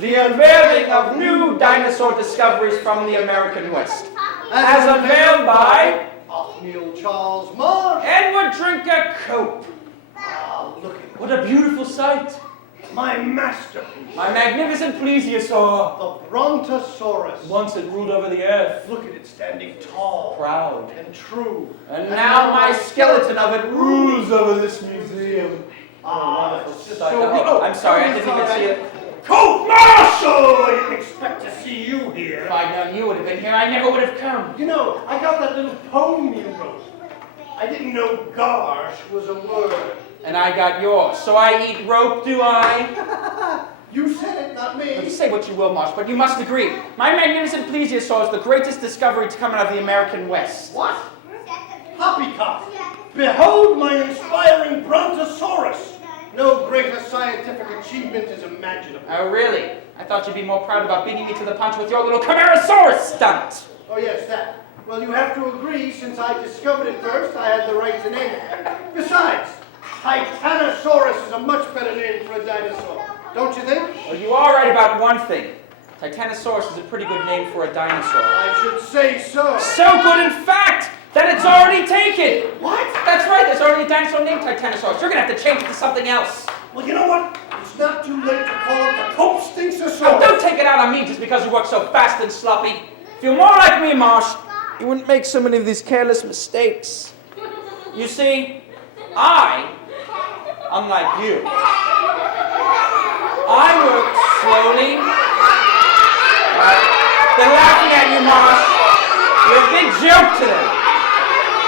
The unveiling of new dinosaur discoveries from the American West. As unveiled by Neil Charles Marsh. Edward Drinker Cope. Ah, look at What a beautiful sight. my masterpiece. My magnificent plesiosaur. The Brontosaurus. Once it ruled over the earth. Look at it standing tall. Proud. And true. And now my skeleton of it rules over this museum. Ah, it's just So, so oh, I'm sorry, I didn't even see it. Cope Marshall! I didn't expect to see you here. If I'd known you would have been here, I never would have come. You know, I got that little poem you wrote. I didn't know "gosh" was a word. And I got yours. So I eat rope, do I? You said it, not me. You say what you will, Marsh, but you must agree. My magnificent plesiosaur is the greatest discovery to come out of the American West. What? Poppycock! Behold my inspiring Brontosaurus! No greater scientific achievement is imaginable. Oh, really? I thought you'd be more proud about beating me to the punch with your little Camarasaurus stunt. Oh yes, that. Well, you have to agree, since I discovered it first, I had the right to name it. Besides, Titanosaurus is a much better name for a dinosaur. Don't you think? Well, you are right about one thing. Titanosaurus is a pretty good name for a dinosaur. I should say so. So good, in fact, that it's already taken. What? That's right, there's already a dinosaur named Titanosaurus. You're going to have to change it to something else. Well, you know what? It's not too late to call it the Cope Stinksasaurus. Now, don't take it out on me just because you work so fast and sloppy. If you're more like me, Marsh, you wouldn't make so many of these careless mistakes. You see, unlike you, I work slowly. They're laughing at you, Marsh. You're a big joke to them.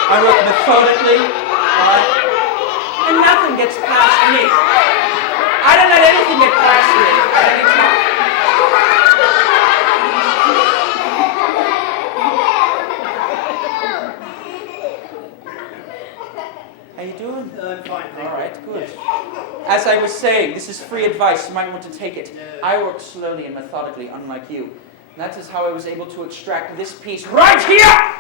I work methodically, and nothing gets past me. I don't let anything get past me at any time. How you doing? I'm fine, thank you. All right, good. As I was saying, this is free advice. You might want to take it. I work slowly and methodically, unlike you. And that is how I was able to extract this piece right here!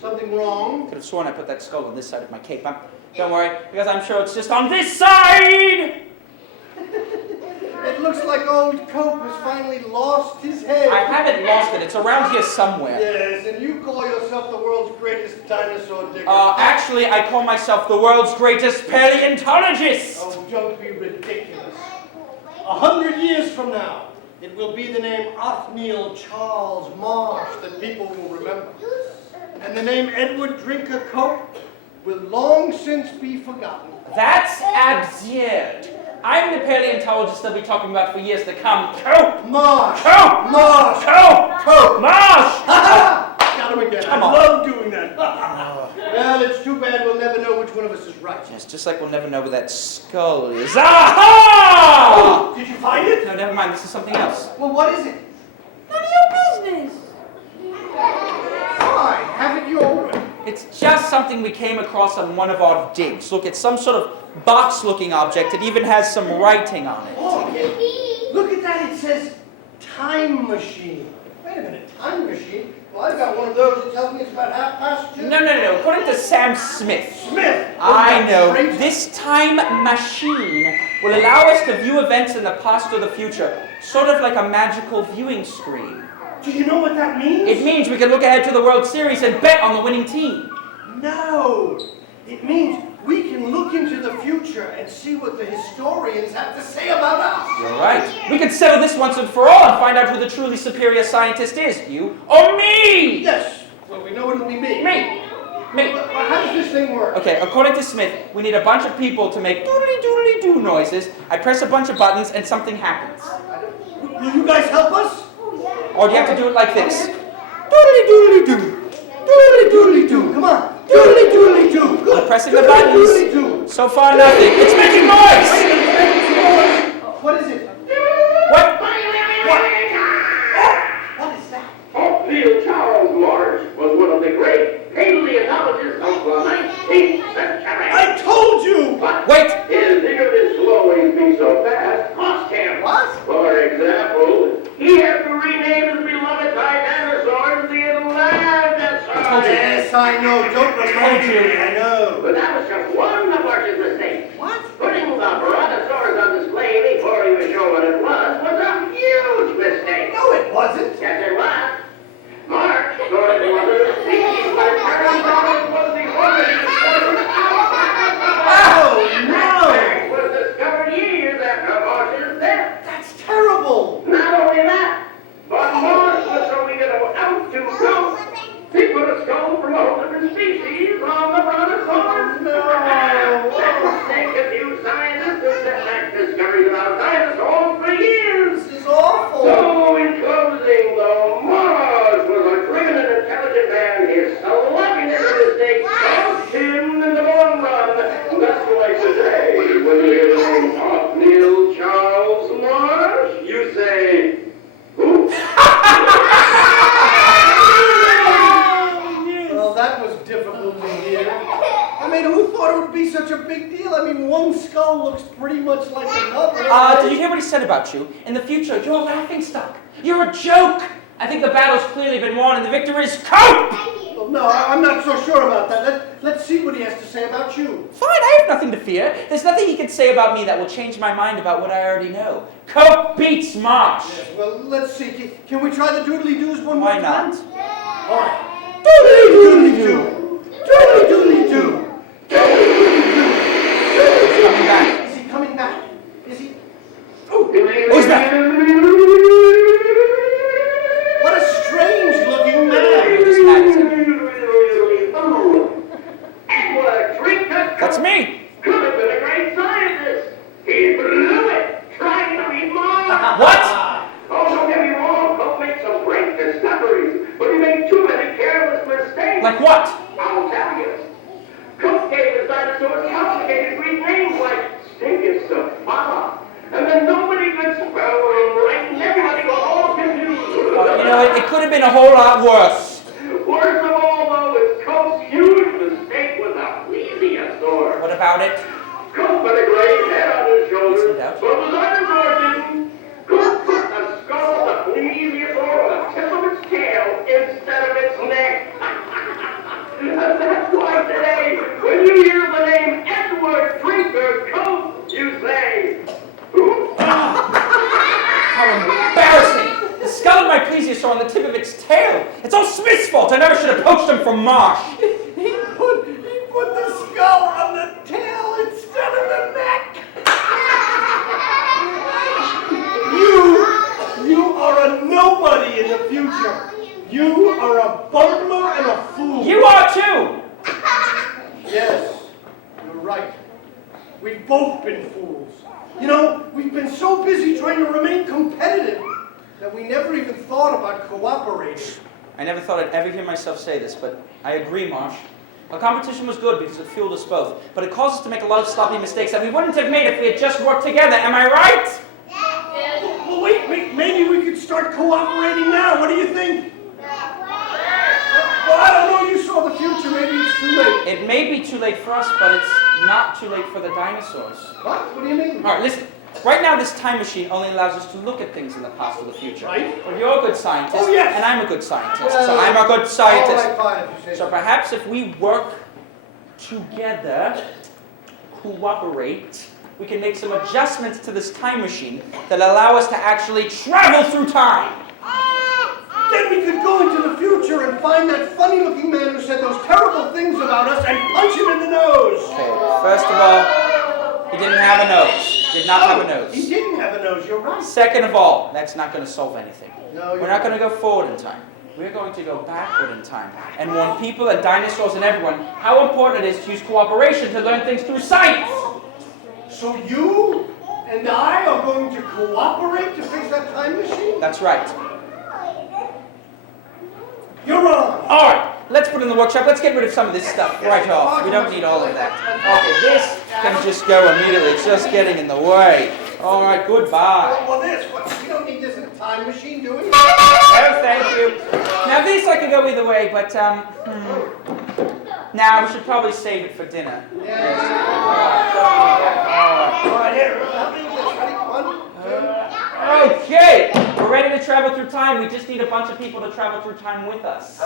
Something wrong? Could have sworn I put that skull on this side of my cape. Don't worry, because I'm sure it's just on this side! It looks like old Cope has finally lost his head. I haven't lost it. It's around here somewhere. Yes, and you call yourself the world's greatest dinosaur digger. Actually, I call myself the world's greatest paleontologist! Oh, don't be ridiculous. 100 years from now, it will be the name Othniel Charles Marsh that people will remember. And the name Edward Drinker Cope will long since be forgotten. That's absurd. I'm the paleontologist they'll be talking about for years to come. Cope! Marsh! Cope! Marsh! Cope! Cope! Marsh! Got him again. Come I on. love doing that. Well, it's too bad we'll never know which one of us is right. Yes, just like we'll never know where that skull is. Aha! Oh, did you find it? No, never mind. This is something else. Well, what is it? None of your business. Fine, have it your way. It's just something we came across on one of our digs. Look, it's some sort of box-looking object. It even has some writing on it. Oh, look at that. It says time machine. Wait a minute, time machine? Well, I've got one of those. It tells me it's about 2:30. No. According to Sam Smith. Smith! I know. Crazy. This time machine will allow us to view events in the past or the future, sort of like a magical viewing screen. Do you know what that means? It means we can look ahead to the World Series and bet on the winning team. No. It means we can look into the future and see what the historians have to say about us. You're right. We can settle this once and for all and find out who the truly superior scientist is. You or me? Yes. Well, we know it'll be me. Me. Well, how does this thing work? Okay, according to Smith, we need a bunch of people to make doodly-doodly-doo noises. I press a bunch of buttons and something happens. Will you guys help us? Or do you have to do it like this? Doodly-doodly-doo. Doodly-doodly-doo. Come on. Doodly-doodly-doo. Good. I'm pressing the buttons. Doodly-doodly-doo. So far, nothing. It's making noise! What is it? What? What is that? Othniel Charles Marsh was one of the great paleontologists of the 19th century. I told you! But Wait! his nearness will always be so fast cost him. What? For example, he had to rename his beloved Dinosaurs the Atlantosaurus. Yes, I know. Don't remind me. I know. But that was just one of Marsh's mistakes. What? Putting the Brontosaurus on display before he was skull looks pretty much like another. Did you hear what he said about you? In the future, you're a laughingstock. You're a joke. I think the battle's clearly been won and the victory is Cope! Oh, no, I'm not so sure about that. Let's see what he has to say about you. Fine, I have nothing to fear. There's nothing he can say about me that will change my mind about what I already know. Cope beats Marsh. Yes, well, let's see. Can we try the doodly-doos one more Why time? not? All right. Doodly-doodly-doo. Doodly-doodly-doo. He's coming back. Is he coming back? Is he? Who's that? What a strange-looking man. Edward Drinker That's me. could have been a great scientist. He blew it trying to read Mars. What? Oh, don't get me wrong. Cope made some great discoveries, but he made too many careless mistakes. Like what? I'll tell you. Cope gave his dinosaurs complicated Greek names like Stinkus of Mama. And then nobody could spell them right, and everybody got all confused. You know, it could have been a whole lot worse. Worst of all, though, is Cope's huge mistake with a plesiosaur. What about it? Cope had a great head on his shoulders, Yes, but the dinosaur didn't. Cope put the skull of the plesiosaur on the tip of its tail instead of its neck. And that's why today, when you hear the name Edward Drinker Cope, you say, oops. How embarrassing! The skull of my plesiosaur on the tip of its tail. It's all Smith's fault. I never should have poached him from Marsh. He put the skull on the tail instead of the neck. You are a nobody in the future. You are a bungler and a fool. You are too! Yes, you're right. We've both been fools. You know, we've been so busy trying to remain competitive that we never even thought about cooperating. I never thought I'd ever hear myself say this, but I agree, Marsh. Our competition was good because it fueled us both, but it caused us to make a lot of sloppy mistakes that we wouldn't have made if we had just worked together. Am I right? Well, wait, maybe we could start cooperating now. What do you think? Well, I don't know. You saw the future. Maybe it's too late. It may be too late for us, but it's not too late for the dinosaurs. What? What do you mean? All right, listen. Right now, this time machine only allows us to look at things in the past or the future. Right. But you're a good scientist, Oh, yes. and I'm a good scientist, Well, so I'm a good scientist. All right, fine, if you say So perhaps if we work together, cooperate, we can make some adjustments to this time machine that allow us to actually travel through time. Then we could go into the future and find that funny-looking man who said those terrible things about us and punch him in the nose. Okay, first of all, he didn't have a nose. Did not have a nose. He didn't have a nose, you're right. Second of all, that's not going to solve anything. No, We're not going to go forward in time. We're going to go backward in time and warn people and dinosaurs and everyone how important it is to use cooperation to learn things through science. So you and I are going to cooperate to fix that time machine? That's right. You're wrong. All right, let's put it in the workshop. Let's get rid of some of this stuff right off. We don't need all of that. Okay, this can just go immediately. It's just getting in the way. All right, goodbye. Well, we don't need this in a time machine, do we? No, thank you. Now, this I could go either way, but, now we should probably save it for dinner. Yes. All right, here. How many of this? Ready? 1, 2. Okay, we're ready to travel through time. We just need a bunch of people to travel through time with us.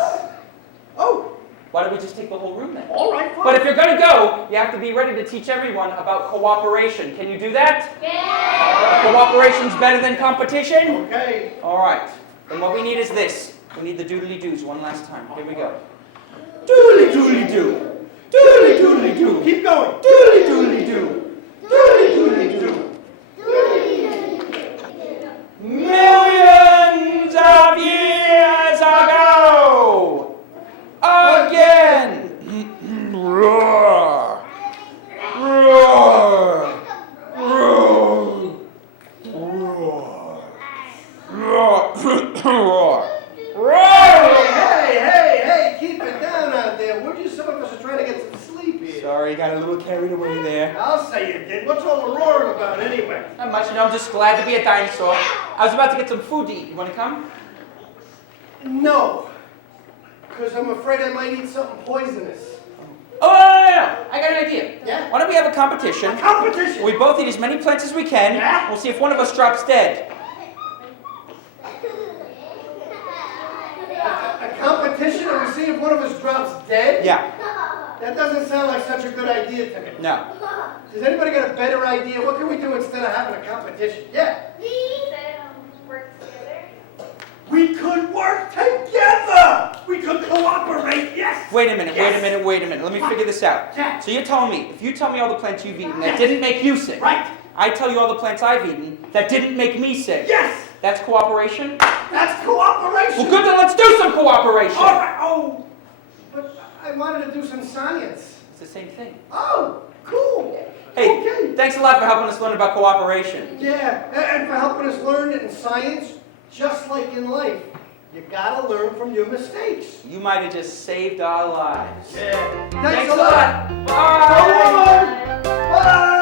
Oh, Why don't we just take the whole room then? all right, fine. But if you're going to go, you have to be ready to teach everyone about cooperation. Can you do that? Yeah! Cooperation's better than competition? Okay. All right. Then what we need is this. We need the doodly-doos one last time. Here we go. Doodly-doodly-doo. Doodly-doodly-doo. Keep going. Doodly-doodly-doo. Doodly-doodly-doo. Millions of years ago, again. Roar. Roar. Roar. Roar. Roar. Roar. Hey, keep it down out there, would you? Some of us are trying to get some sleep here. Sorry, got a little carried away there. I'll say you did. What's all the roaring about anyway? Not much, I'm just glad to be a dinosaur. I was about to get some food to eat. You want to come? No, because I'm afraid I might eat something poisonous. Oh, no. I got an idea. Yeah? Why don't we have a competition? A competition! We both eat as many plants as we can. Yeah? We'll see if one of us drops dead. A competition and we see if one of us drops dead? Yeah. That doesn't sound like such a good idea to me. No. Does anybody got a better idea? What can we do instead of having a competition? Yeah? Work together. We could work together! We could cooperate, yes! Wait a minute, wait a minute. Let me figure this out. Yeah. So you're telling me, if you tell me all the plants you've eaten that Yes. didn't make you sick, Right? I tell you all the plants I've eaten that didn't make me sick. Yes! That's cooperation? That's cooperation! Well, good, then let's do some cooperation. All right, oh! But I wanted to do some science. It's the same thing. Oh, cool! Hey, Okay. thanks a lot for helping us learn about cooperation. Yeah, and for helping us learn it in science, just like in life, you gotta learn from your mistakes. You might have just saved our lives. Yeah. Thanks a lot. Bye. Bye. Bye.